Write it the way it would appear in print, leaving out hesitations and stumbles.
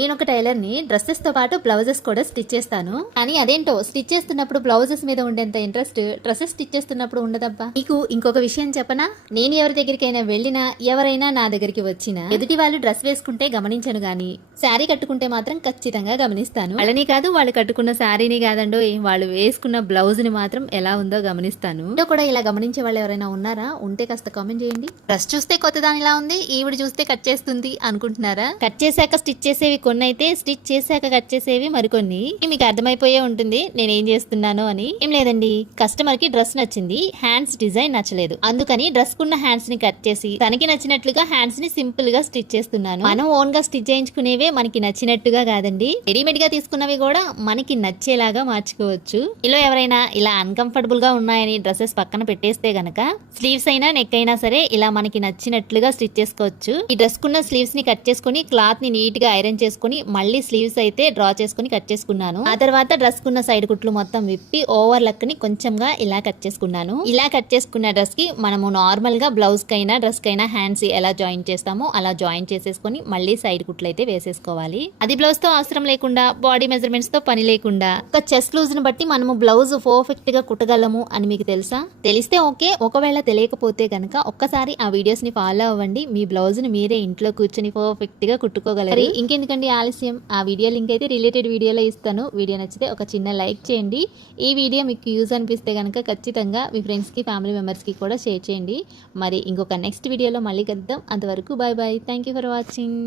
నేను ఒక టైలర్ ని డ్రెస్సెస్ తో పాటు బ్లౌజెస్ కూడా స్టిచ్ చేస్తాను. కానీ అదేంటో స్టిచ్ చేస్తున్నప్పుడు బ్లౌజెస్ మీద ఉండేంత ఇంట్రెస్ట్ డ్రెస్సెస్ స్టిచ్ చేస్తున్నప్పుడు ఉండదబ్బా. మీకు ఇంకొక విషయం చెప్పనా, నేను ఎవరి దగ్గరికైనా వెళ్ళినా ఎవరైనా నా దగ్గరికి వచ్చినా ఎదుటి వాళ్ళు డ్రెస్ వేసుకుంటే గమనించను గానీ శారీ కట్టుకుంటే మాత్రం ఖచ్చితంగా గమనిస్తాను. వాళ్ళని కాదు, వాళ్ళు కట్టుకున్న శారీని కాదండో, వాళ్ళు వేసుకున్న బ్లౌజ్ ని మాత్రం ఎలా ఉందో గమనిస్తాను. కూడా ఇలా గమనించే వాళ్ళు ఎవరైనా ఉన్నారా? ఉంటే కాస్త కామెంట్ చేయండి. డ్రెస్ చూస్తే కొత్త దానిలా ఉంది, ఈవిడ చూస్తే కట్ చేస్తుంది అనుకుంటున్నారా? కట్ చేశాక స్టిచ్ చేసేవి కొన్ని అయితే, స్టిచ్ చేశాక కట్ చేసేవి మరికొన్ని. మీకు అర్థమైపోయే ఉంటుంది నేనేం చేస్తున్నాను అని. ఏం లేదండి, కస్టమర్ కి డ్రెస్ నచ్చింది, హ్యాండ్స్ డిజైన్ నచ్చలేదు, అందుకని డ్రెస్ కున్న హ్యాండ్స్ ని కట్ చేసి తనకి నచ్చినట్లుగా హ్యాండ్స్ ని సింపుల్ గా స్టిచ్ చేస్తున్నాను. మనం ఓన్ గా స్టిచ్ చేయించుకునేవే మనకి నచ్చినట్టుగా కాదండి, రెడీమేడ్ గా తీసుకున్నవి కూడా మనకి నచ్చేలాగా మార్చుకోవచ్చు. ఇలా ఎవరైనా ఇలా అన్కంఫర్టబుల్ గా ఉన్నాయని డ్రెస్సెస్ పక్కన పెట్టేస్తే గనక స్లీవ్స్ అయినా నెక్ అయినా సరే ఇలా మనకి నచ్చినట్లుగా స్టిచ్ చేసుకోవచ్చు. ఈ డ్రెస్ కున్న స్లీవ్స్ ని కట్ చేసుకుని క్లాత్ ని నీట్ గా ఐరన్ చేసుకుని మళ్ళీ స్లీవ్స్ అయితే డ్రా చేసుకుని కట్ చేసుకున్నాను. ఆ తర్వాత డ్రెస్ కున్న సైడ్ కుట్లు మొత్తం విప్పి ఓవర్ లక్ ని కొంచెంగా ఇలా కట్ చేసుకున్నాను. ఇలా కట్ చేసుకున్న డ్రెస్ కి మనము నార్మల్ గా బ్లౌజ్ కైనా డ్రెస్ కైనా హ్యాండ్స్ ఎలా జాయిన్ చేస్తామో అలా జాయిన్ చేసేసుకుని మళ్ళీ సైడ్ కుట్లు అయితే వేసేసుకోవాలి. అది బ్లౌజ్ తో అవసరం లేకుండా, బాడీ మెజర్మెంట్స్ తో పని లేకుండా ఒక చెస్ట్ లూజ్ ని బట్టి మనము బ్లౌజ్ పర్ఫెక్ట్ గా కుట్టగలము అని మీకు తెలుసా? తెలిస్తే ఓకే, ఒకవేళ తెలియకపోతే గనక ఒక్కసారి ఆ వీడియోస్ ని ఫాలో అవ్వండి. మీ బ్లౌజ్ ని మీరే ఇంట్లో కూర్చొని పర్ఫెక్ట్ గా కుట్టుకోగలరు. ఇంకెందుకండి ఆలస్యం, ఆ వీడియో లింక్ అయితే రిలేటెడ్ వీడియోలో ఇస్తాను. వీడియో నచ్చితే ఒక చిన్న లైక్ చేయండి. ఈ వీడియో మీకు యూజ్ అనిపిస్తే కనుక ఖచ్చితంగా మీ ఫ్రెండ్స్కి, ఫ్యామిలీ మెంబర్స్కి కూడా షేర్ చేయండి. మరి ఇంకొక నెక్స్ట్ వీడియోలో మళ్ళీ కలుద్దాం. అంతవరకు bye bye. Thank you for watching.